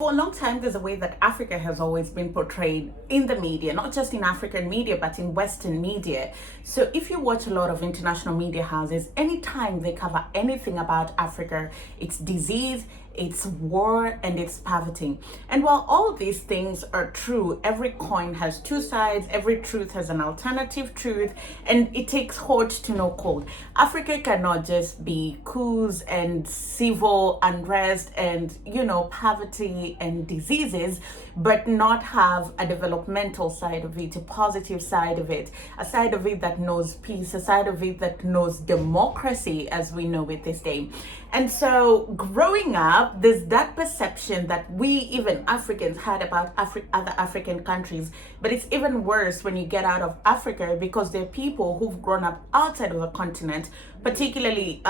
For a long time, there's a way that Africa has always been portrayed in the media, not just in African media, but in Western media. So if you watch a lot of international media houses, anytime they cover anything about Africa, it's disease, it's war, and it's poverty. And while all these things are true, every coin has two sides, every truth has an alternative truth, and it takes hot to know cold. Africa cannot just be coups and civil unrest and, poverty and diseases, but not have a developmental side of it, a positive side of it, a side of it that knows peace, a side of it that knows democracy as we know it this day. And so growing up, there's that perception that we, even Africans, had about other African countries. But it's even worse when you get out of Africa, because there are people who've grown up outside of the continent, particularly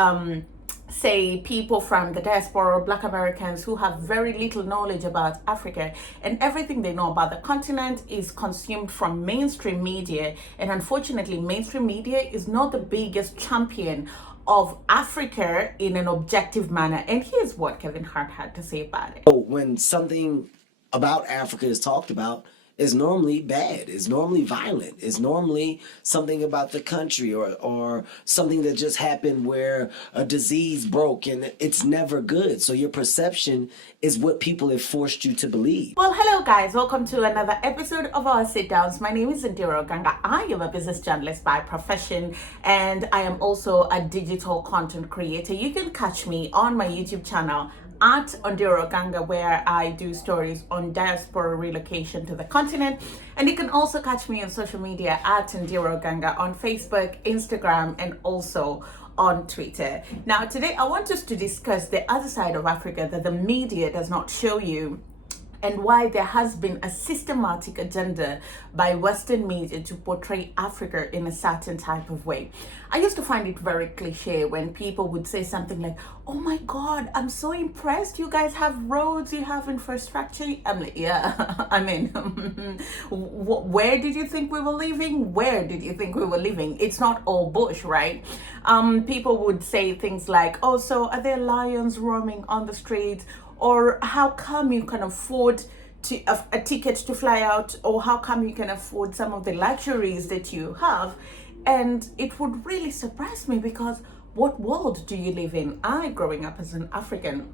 say people from the diaspora or Black Americans who have very little knowledge about Africa, and everything they know about the continent is consumed from mainstream media. And unfortunately, mainstream media is not the biggest champion of Africa in an objective manner. And here's what Kevin Hart had to say about it. When something about Africa is talked about, is normally bad, is normally violent, is normally something about the country or something that just happened where a disease broke, and it's never good. So your perception is what people have forced you to believe. Well, hello guys, welcome to another episode of our sit downs. My name is Indira Ganga. I am a business journalist by profession, and I am also a digital content creator. You can catch me on my YouTube channel at Ondiro Ganga, where I do stories on diaspora relocation to the continent. And you can also catch me on social media at Ondiro Ganga on Facebook, Instagram, and also on Twitter. Now, today I want us to discuss the other side of Africa that the media does not show you, and why there has been a systematic agenda by Western media to portray Africa in a certain type of way. I used to find it very cliche when people would say something like, "Oh my God, I'm so impressed. You guys have roads, you have infrastructure." I'm like, yeah, I mean, where did you think we were living? Where did you think we were living? It's not all bush, right? People would say things like, "Oh, so are there lions roaming on the streets?" Or how come you can afford a ticket to fly out? Or how come you can afford some of the luxuries that you have? And it would really surprise me, because what world do you live in? I, growing up as an African,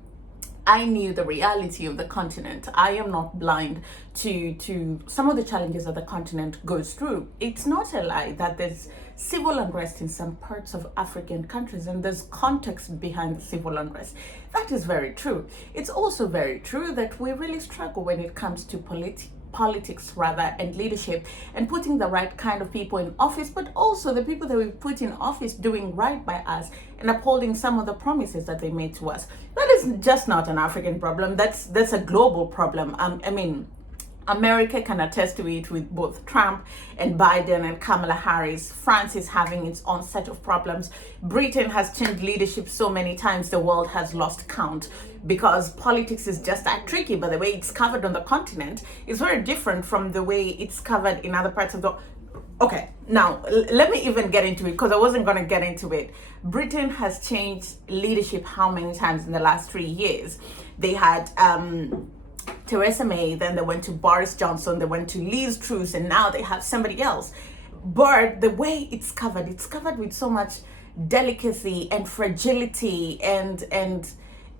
I knew the reality of the continent. I am not blind to some of the challenges that the continent goes through. It's not a lie that there's civil unrest in some parts of African countries, and there's context behind the civil unrest. That is very true. It's also very true that we really struggle when it comes to politics rather, and leadership, and putting the right kind of people in office, but also the people that we put in office doing right by us and upholding some of the promises that they made to us. That is just not an African problem. That's a global problem. America can attest to it with both Trump and Biden and Kamala Harris. France is having its own set of problems. Britain has changed leadership so many times the world has lost count, because politics is just that tricky. But the way it's covered on the continent is very different from the way it's covered in other parts of the... Okay, now let me even get into it, because I wasn't going to get into it. Britain has changed leadership how many times in the last 3 years? They had... Theresa May, then they went to Boris Johnson, they went to Liz Truss, and now they have somebody else. But the way it's covered with so much delicacy and fragility, and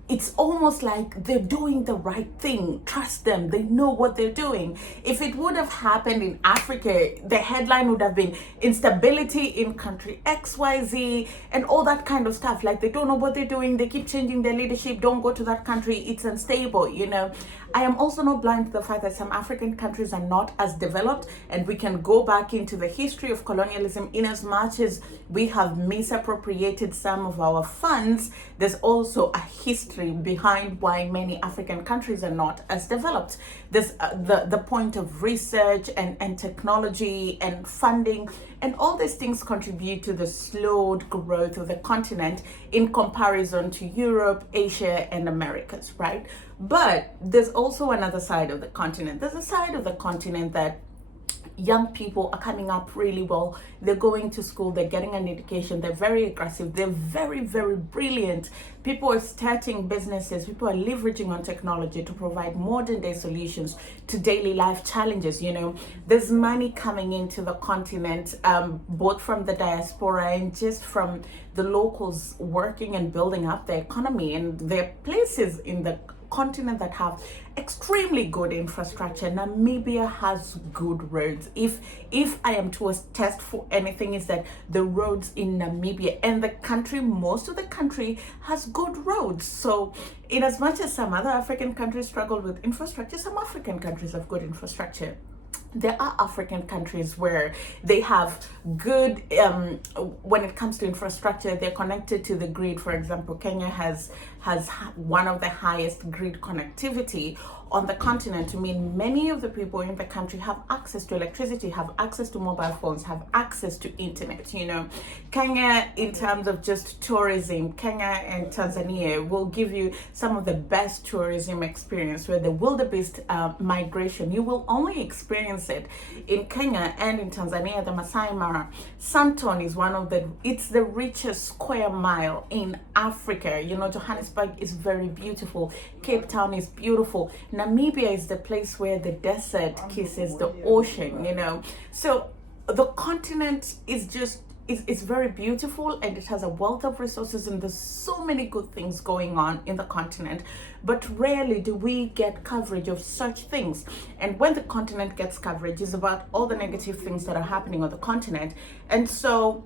it's almost like they're doing the right thing. Trust them, they know what they're doing. If it would have happened in Africa, the headline would have been instability in country XYZ and all that kind of stuff. Like, they don't know what they're doing, they keep changing their leadership, don't go to that country, it's unstable, I am also not blind to the fact that some African countries are not as developed, and we can go back into the history of colonialism. In as much as we have misappropriated some of our funds, there's also a history behind why many African countries are not as developed. There's the point of research and technology and funding, and all these things contribute to the slowed growth of the continent in comparison to Europe, Asia, and Americas, right? But there's also another side of the continent. There's a side of the continent that young people are coming up really well. They're going to school, they're getting an education, they're very aggressive, they're very, very brilliant. People are starting businesses, people are leveraging on technology to provide modern day solutions to daily life challenges. You know, there's money coming into the continent, both from the diaspora and just from the locals working and building up the economy. And there are places in the continent that have extremely good infrastructure. Namibia has good roads. If I am to test for anything, is that the roads in Namibia and the country, most of the country has good roads. So in as much as some other African countries struggle with infrastructure, some African countries have good infrastructure. There are African countries where they have good, when it comes to infrastructure, they're connected to the grid. For example, Kenya has one of the highest grid connectivity on the continent, to mean many of the people in the country have access to electricity, have access to mobile phones, have access to internet. You know, Kenya, in terms of just tourism, Kenya and Tanzania will give you some of the best tourism experience, where the wildebeest migration, you will only experience it in Kenya and in Tanzania. The Masai Mara, Santon is one of it's the richest square mile in Africa. You know, Johannesburg is very beautiful, Cape Town is beautiful, Namibia is the place where the desert kisses the ocean, you know. So the continent is just, it's very beautiful, and it has a wealth of resources, and there's so many good things going on in the continent, but rarely do we get coverage of such things. And when the continent gets coverage, it's about all the negative things that are happening on the continent. And so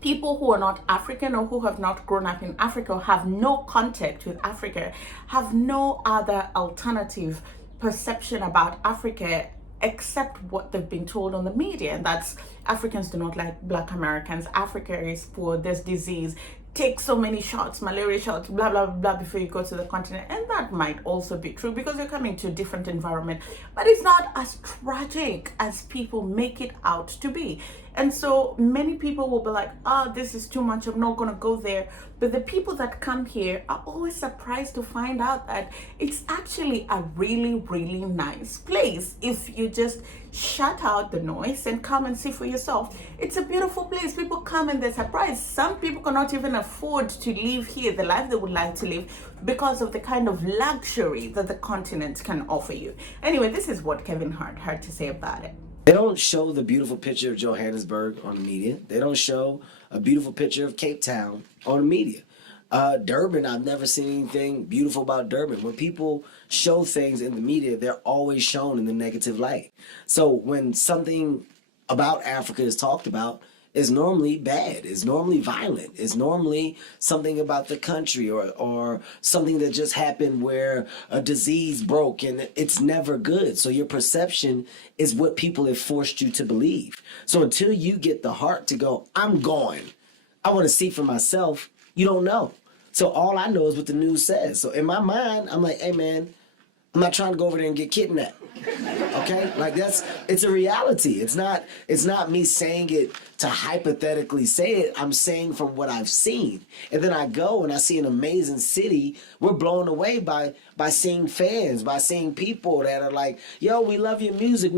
people who are not African, or who have not grown up in Africa, or have no contact with Africa, have no other alternative perception about Africa except what they've been told on the media. And that's, Africans do not like Black Americans, Africa is poor, there's disease, take so many shots, malaria shots, blah, blah, blah, before you go to the continent. And that might also be true, because you're coming to a different environment, but it's not as tragic as people make it out to be. And so many people will be like, oh, this is too much, I'm not gonna go there. But the people that come here are always surprised to find out that it's actually a really, really nice place. If you just shut out the noise and come and see for yourself, it's a beautiful place. People come and they're surprised. Some people cannot even afford to live here, the life they would like to live, because of the kind of luxury that the continent can offer you. Anyway, this is what Kevin Hart had to say about it. They don't show the beautiful picture of Johannesburg on the media. They don't show a beautiful picture of Cape Town on the media. Durban, I've never seen anything beautiful about Durban. When people show things in the media, they're always shown in the negative light. So when something about Africa is talked about, is normally bad, is normally violent, is normally something about the country, or something that just happened where a disease broke, and it's never good. So your perception is what people have forced you to believe. So until you get the heart to go, I'm going, I want to see for myself, you don't know. So all I know is what the news says. So in my mind, I'm like, hey man, I'm not trying to go over there and get kidnapped. Okay? Like it's a reality. It's not me saying it to hypothetically say it. I'm saying from what I've seen. And then I go and I see an amazing city. We're blown away by seeing fans, by seeing people that are like, yo, we love your music.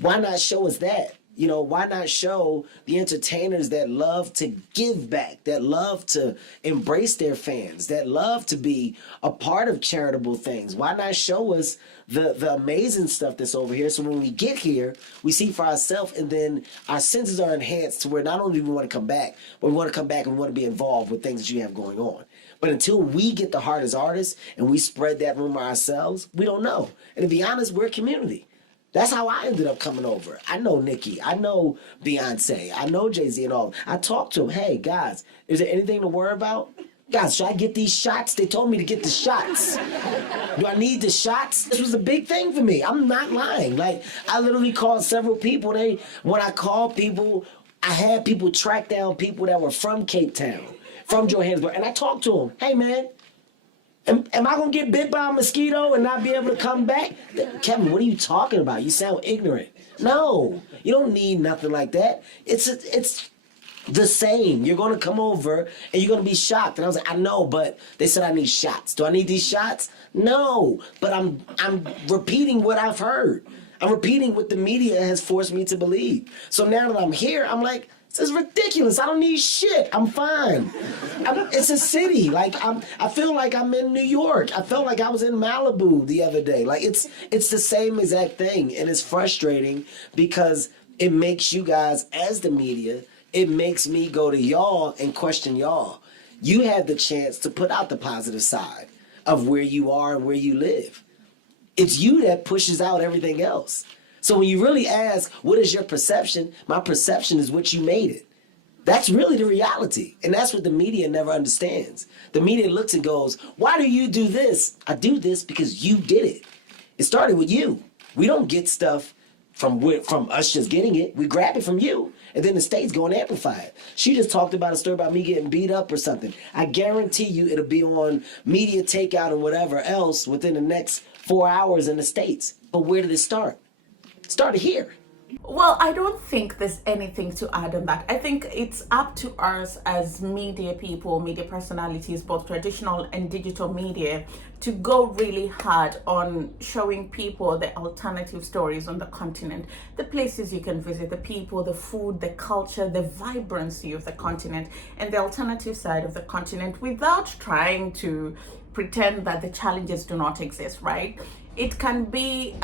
Why not show us that? You know, why not show the entertainers that love to give back, that love to embrace their fans, that love to be a part of charitable things? Why not show us the amazing stuff that's over here? So when we get here, we see for ourselves, and then our senses are enhanced to where not only do we want to come back, but we want to come back and we want to be involved with things that you have going on. But until we get the heart as artists and we spread that rumor ourselves, we don't know. And to be honest, we're a community. That's how I ended up coming over. I know Nicki. I know Beyonce. I know Jay-Z and all. I talked to them. Hey, guys, is there anything to worry about? Guys, should I get these shots? They told me to get the shots. Do I need the shots? This was a big thing for me. I'm not lying. Like, I literally called several people. When I called people, I had people track down people that were from Cape Town, from Johannesburg. And I talked to them. Hey, man. Am I going to get bit by a mosquito and not be able to come back? Kevin, what are you talking about? You sound ignorant. No, you don't need nothing like that. It's the same. You're going to come over and you're going to be shocked. And I was like, I know, but they said I need shots. Do I need these shots? No, but I'm repeating what I've heard. I'm repeating what the media has forced me to believe. So now that I'm here, I'm like, this is ridiculous. I don't need shit. I'm fine. It's a city. Like I feel like I'm in New York. I felt like I was in Malibu the other day. Like it's the same exact thing, and it's frustrating because it makes you guys, as the media, it makes me go to y'all and question y'all. You had the chance to put out the positive side of where you are and where you live. It's you that pushes out everything else. So when you really ask, what is your perception? My perception is what you made it. That's really the reality. And that's what the media never understands. The media looks and goes, why do you do this? I do this because you did it. It started with you. We don't get stuff from us just getting it. We grab it from you. And then the states go and amplify it. She just talked about a story about me getting beat up or something. I guarantee you it'll be on media takeout and whatever else within the next 4 hours in the States. But where did it start? It started here. Well, I don't think there's anything to add on that. I think it's up to us as media people, media personalities, both traditional and digital media, to go really hard on showing people the alternative stories on the continent, the places you can visit, the people, the food, the culture, the vibrancy of the continent, and the alternative side of the continent without trying to pretend that the challenges do not exist, right? It can be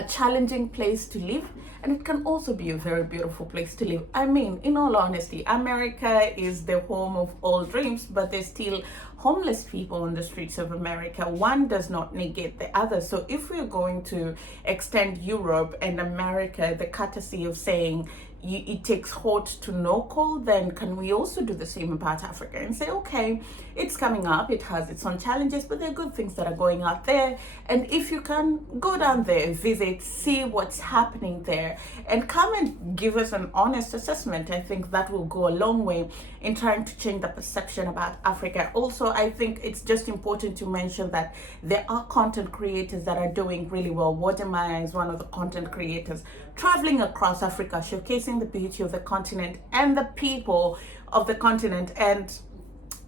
a challenging place to live, and it can also be a very beautiful place to live. I mean, in all honesty, America is the home of all dreams, but there's still homeless people on the streets of America. One does not negate the other. So if we're going to extend Europe and America the courtesy of saying it takes hot to no cold, then can we also do the same about Africa and say, okay, it's coming up, it has its own challenges, but there are good things that are going out there. And if you can go down there, visit, see what's happening there, and come and give us an honest assessment, I think that will go a long way in trying to change the perception about Africa. Also, I think it's just important to mention that there are content creators that are doing really well. Wodemaya is one of the content creators traveling across Africa, showcasing the beauty of the continent and the people of the continent. And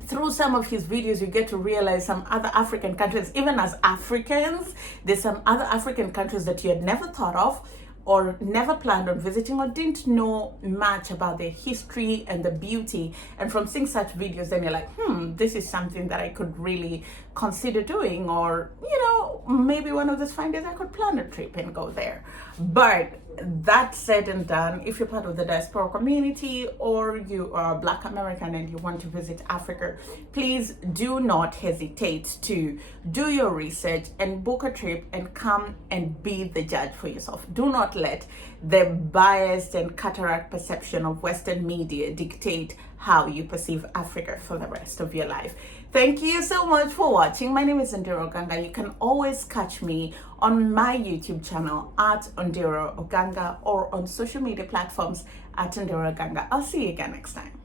through some of his videos, you get to realize some other African countries. Even as Africans, there's some other African countries that you had never thought of or never planned on visiting or didn't know much about their history and the beauty. And from seeing such videos, then you're like, this is something that I could really consider doing, or, maybe one of these fine days I could plan a trip and go there. But that said and done, if you're part of the diaspora community or you are Black American and you want to visit Africa, please do not hesitate to do your research and book a trip and come and be the judge for yourself. Do not let the biased and cataract perception of Western media dictate how you perceive Africa for the rest of your life. Thank you so much for watching. My name is Ndiro Oganga. You can always catch me on my YouTube channel at Ndiro Oganga or on social media platforms at Ndiro Oganga. I'll see you again next time.